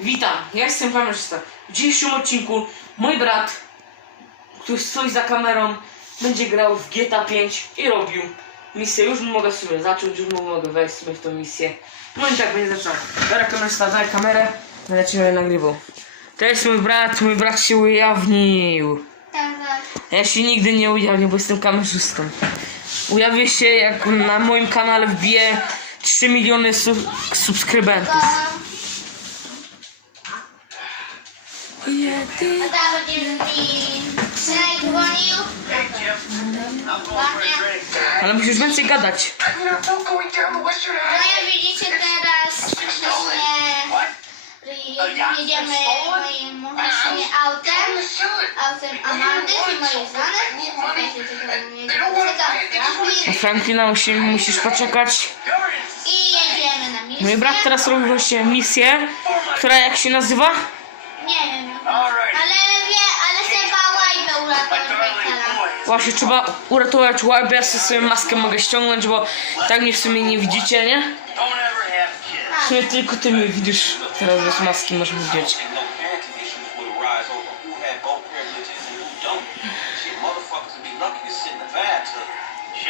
Witam, ja jestem kamerzysta. W dzisiejszym odcinku mój brat, który stoi za kamerą, będzie grał w GTA 5 i robił misję. Już mogę sobie zacząć, już mogę wejść sobie w tą misję. No i tak będzie zaczął. Dobra, kamerzysta, daj kamerę, lecimy nagrywał. To jest mój brat, mój brat się ujawnił. Tak, tak. Ja się nigdy nie ujawnię, bo jestem kamerzystą. Ujawię się, jak na moim kanale wbije 3 miliony sub subskrybentów. A ta będzie mi synek dzwonił. Ładnie. Ale musisz więcej gadać. No jak widzicie teraz jedziemy moim właśnie autem. Autem Amandy mojej znane. Wiecie, tylko nie Na Franklina musi, musisz poczekać. I jedziemy na misję. Mój brat teraz robi właśnie misję, która jak się nazywa? Nie wiem. Ale wie, ale chcę łajbę uratować Michaela. Właśnie trzeba uratować łajbę, ja sobie maskę mogę ściągnąć, bo tak mnie w sumie nie widzicie, nie? W sumie tylko ty mnie widzisz, teraz bez maski możesz widzieć.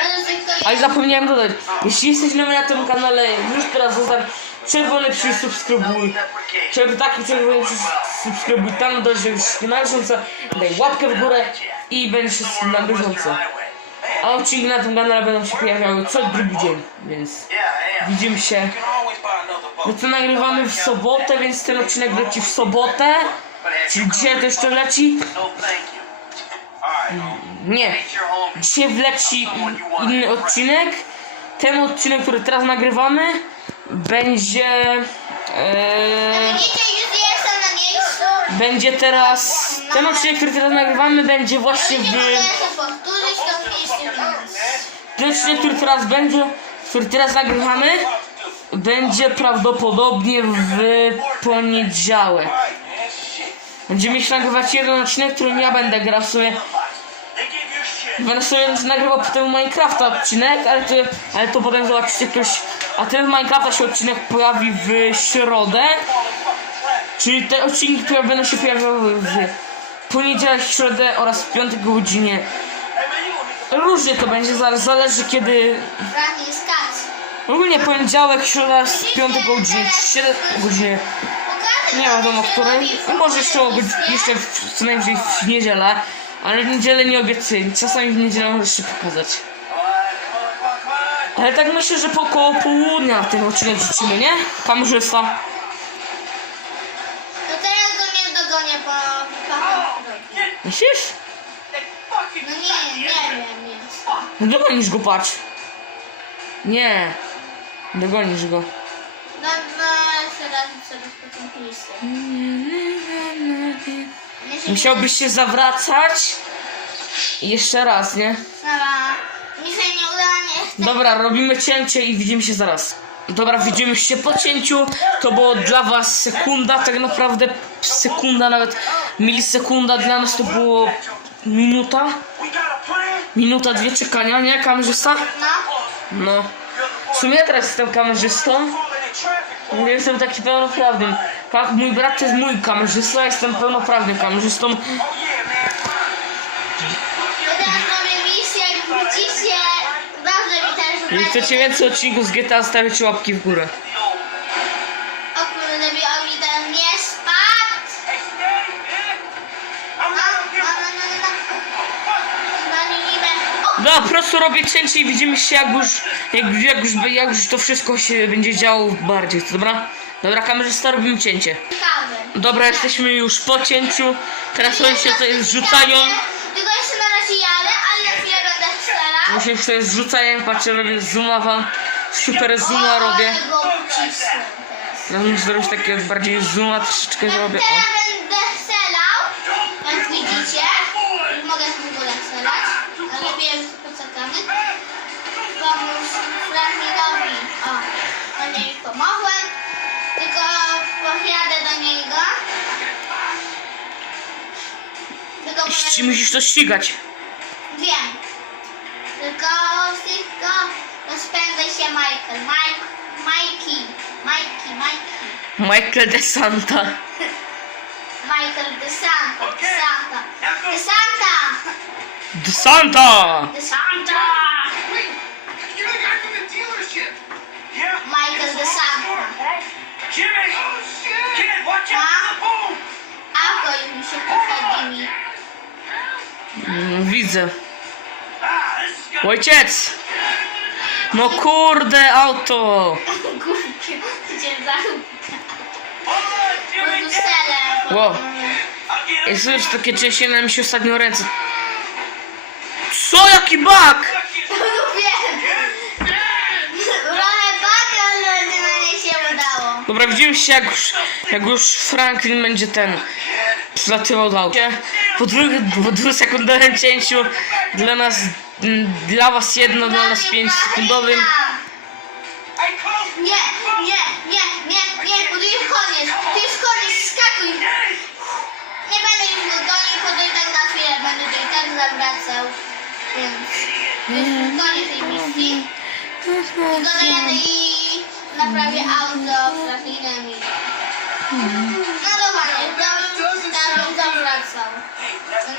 Ale tylko Ale zapomniałem dodać, jeśli jesteś nowy na tym kanale, już teraz zostaw czerwony przycisk subskrybuj. Czerwony taki czerwony przycisk subskrybuj, tam dojdzie już na bieżąco, daj łapkę w górę i będziesz na bieżąco. A odcinki na tym kanale będą się pojawiały co drugi dzień, więc widzimy się. My to nagrywamy w sobotę, więc ten odcinek leci w sobotę. Czyli dzisiaj to leci? Nie. Dzisiaj wleci inny odcinek. Ten odcinek, który teraz nagrywamy, będzie. E, będzie teraz. Ten odcinek, który teraz nagrywamy, będzie właśnie w. Ten odcinek, który teraz będzie, który teraz nagrywamy, będzie prawdopodobnie w poniedziałek. Będziemy się nagrywać jeden odcinek, którym ja będę grał sobie. Będę sobie nagrywał potem Minecrafta odcinek, ale to, ale to potem zobaczycie jakoś. A ten w Minecrafta się odcinek pojawi w środę. Czyli te odcinki będą się pojawiały w poniedziałek, środę oraz w piątek godzinie. Różnie to będzie, zależy kiedy. Ogólnie poniedziałek, środa, z piątek godzinie 7 o godzinie. Nie wiadomo której. No może jeszcze, jeszcze w, co najwyżej w niedzielę. Ale w niedzielę nie obiecuję. Czasami w niedzielę możesz się pokazać. Ale tak myślę, że po koło południa ten odcinek rzucimy, nie? Kamerzysta. To teraz go nie dogonię, bo papa. Myślisz? No nie, nie wiem, nie. No dogonisz go, patrz. Nie. Dogonisz go. No, no, jeszcze raz sobie listę. Musiałbyś się zawracać. I jeszcze raz, nie? Mi się nie uda, nie chcę. Dobra, robimy cięcie i widzimy się zaraz. Dobra, widzimy się po cięciu. To było dla was sekunda, tak naprawdę sekunda, nawet milisekunda. Dla nas to było minuta. Minuta, dwie czekania, nie kamerzysta? No. W sumie ja teraz jestem kamerzystą. Nie jestem taki pełnoprawnym. Ka- Mój brat to jest mój kamerzysta, jestem pełnoprawnym kamerzystą. Jeżeli chcecie więcej odcinków z GTA, stawiacie łapki w górę. O kurde, mi on mi ten nie spadł. No, no, no. O, po prostu robię cięcie i widzimy się jak już, jak, jak, już, jak już to wszystko się będzie działo bardziej, dobra? Dobra, kamerzysta, robimy cięcie. ciekawe. Dobra, jesteśmy już po cięciu. Teraz oni się tutaj zrzucają. Tylko jeszcze na razie jadę, ale na chwilę będę Oni się tutaj zrzucają, patrzcie, robię zooma wam. Super zooma robię. Ja muszę zrobić takiego bardziej zooma, troszeczkę zrobię. O. Teraz będę strzelał, jak widzicie. Mogę w ogóle strzelać, ale wiem, poczekamy. Pomóż Franklin'owi. O, no nie już pomogłem. Tylko pojadę do niego. Tylko Musisz to ścigać. Sylwka, o Sylwka, rozpędzaj się Michael, Mike, Mikey, Mikey, Mikey. Michael DeSanta. Michael DeSanta, okay. DeSanta, DeSanta! DeSanta! DeSanta! Michael DeSanta. Jimmy! Oh, Kid, watch out for the boom! Alkohol mi się trochę dymi. Widzę. Ojciec! No kurde, auto! Zarubię. Oh, Jimmy! Bruselem. Wow. I słyszę takie trzęsienie mi się ostatnio ręce. Co, jaki bak? Lubię. Trochę baka, ale na nie się udało. Dobra, widzimy się jak już, jak już Franklin będzie ten przylatywał auta. Po drugim, po dwusekundowym cięciu dla nas, mm, dla was jedno, dla nas pięć sekundowym. Nie, nie, nie, nie, nie, bo to już koniec. To już koniec, skakuj. Nie będę już go gonił, bo to i tak na chwilę będę to i tak zawracał. Więc to już koniec tej misji. Dodaję i naprawię auto Franklinem i... No dobra,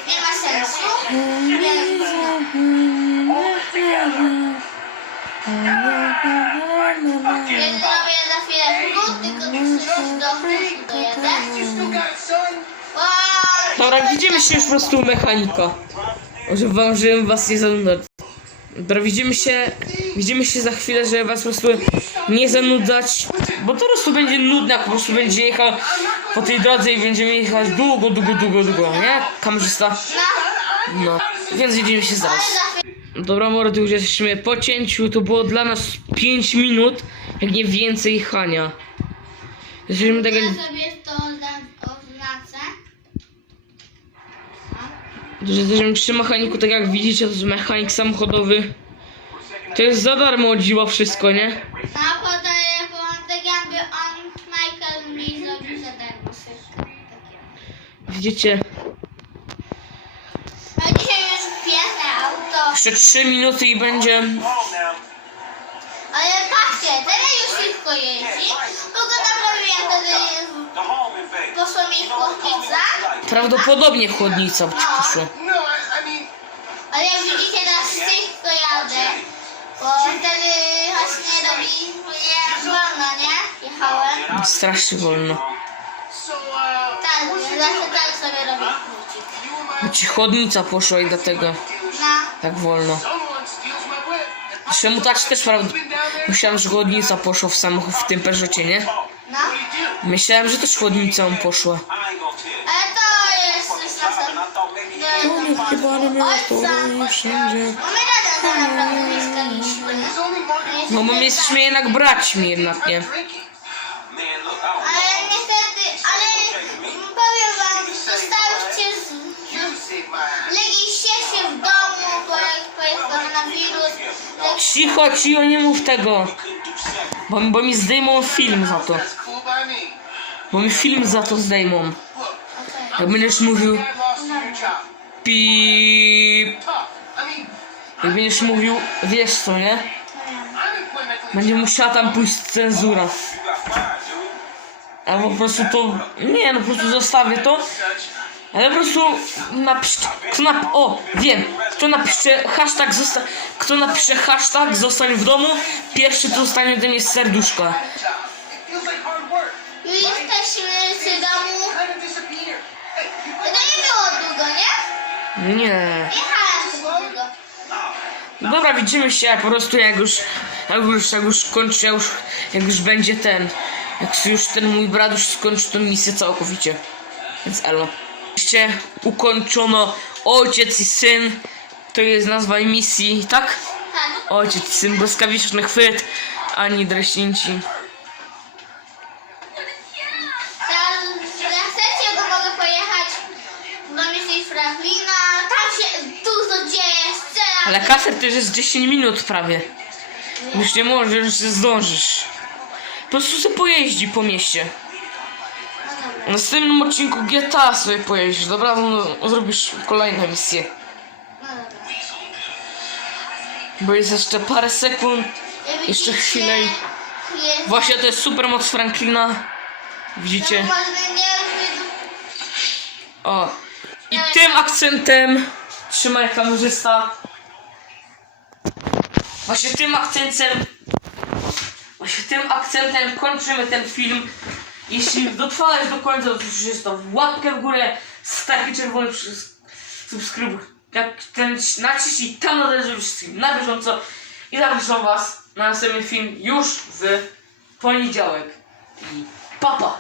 nie ma sensu. Wow. Dobra, widzimy się już po prostu u mechanika. Żeby wam, żebym was nie zanudzać. Dobra, widzimy się, widzimy się za chwilę, żeby was po prostu nie zanudzać, bo to po prostu będzie nudne, po prostu będzie jechał po tej drodze i będziemy jechać długo, długo, długo, długo, nie? Kamerzysta? No, więc widzimy się zaraz. Dobra, mordy, już jesteśmy po cięciu, to było dla nas 5 minut, jak nie więcej jechania. Jesteśmy tak jak... Ja sobie to oza- oznacę. Że jesteśmy przy mechaniku, tak jak widzicie, to jest mechanik samochodowy. To jest za darmo od dziła wszystko, nie? A on tak jakby on, Michael mi zrobił za darmo wszystko. Widzicie? A dzisiaj już piękne auto. Jeszcze 3 minuty i będzie... Ale patrzcie, teraz już szybko jeździ. Tylko naprawiłem wtedy The home invade. Chłopnica. Prawdopodobnie chłodnica ci poszła. No, I mean, Ale jak widzicie teraz szybko jadę. Bo wtedy właśnie robi nie wolno, nie? Jechałem. Strasznie wolno. uh, Tak, zawsze tak sobie robię krócik. Bo ci chłodnica poszła i dlatego No. tak wolno. Czemu tak też prawda? Myślałem, że chłodnica poszła w samochód w tym Peugeotie, nie? No. Myślałem, że też chłodnicą poszła. I ain't gonna tell you. Ale to jest już na And I thought maybe No tak only marketing No bo my jesteśmy jednak braćmi jednak, nie? Ale niestety, ale powiem wam, zostawcie z... Legliście się w domu, bo jak jest koronawirus. Jak Cicho, cicho, nie mów tego. Bo, bo mi zdejmą film za to. Bo mi film za to zdejmą. Jak będziesz mówił Dad pip. Jak będziesz mówił, wiesz co, nie? Będzie musiała tam pójść cenzura. Albo po prostu to... Nie, no po prostu zostawię to. Ale po prostu napiszcie... Kto nap... O, wiem. Kto napisze hashtag zosta... Kto napisze hashtag zostań w domu, pierwszy to dostanie ode mnie serduszko. Nie? Długo. Dobra, widzimy się po prostu jak już, jak już, jak już kończy, jak już, jak już będzie ten, jak już ten mój brat już skończy tę misję całkowicie. Więc elo. Oczywiście ukończono ojciec i syn, to jest nazwa misji, tak? Tak. Ojciec i syn, błyskawiczny chwyt, ani dreśnięci. Jak chcecie, to mogę pojechać do misji Franklina. Tam się dużo dzieje, scena. Ale kaser też jest 10 minut prawie. Już nie możesz, zdążysz. Po prostu sobie pojeździ po mieście. W następnym odcinku GTA sobie pojeździsz, dobra? No, zrobisz kolejne misje. Bo jest jeszcze parę sekund. Jeszcze chwilę Właśnie to jest super moc Franklina. Widzicie? O. I tym akcentem trzymaj kamerzysta. Właśnie tym akcentem Właśnie tym akcentem kończymy ten film. Jeśli dotrwałeś do końca, to już to łapkę w górę, taki czerwony subskrybuj. Jak ten naciśnij tam na dole, wszystkim na bieżąco. I zapraszam was na następny film już w poniedziałek. I papa! Pa.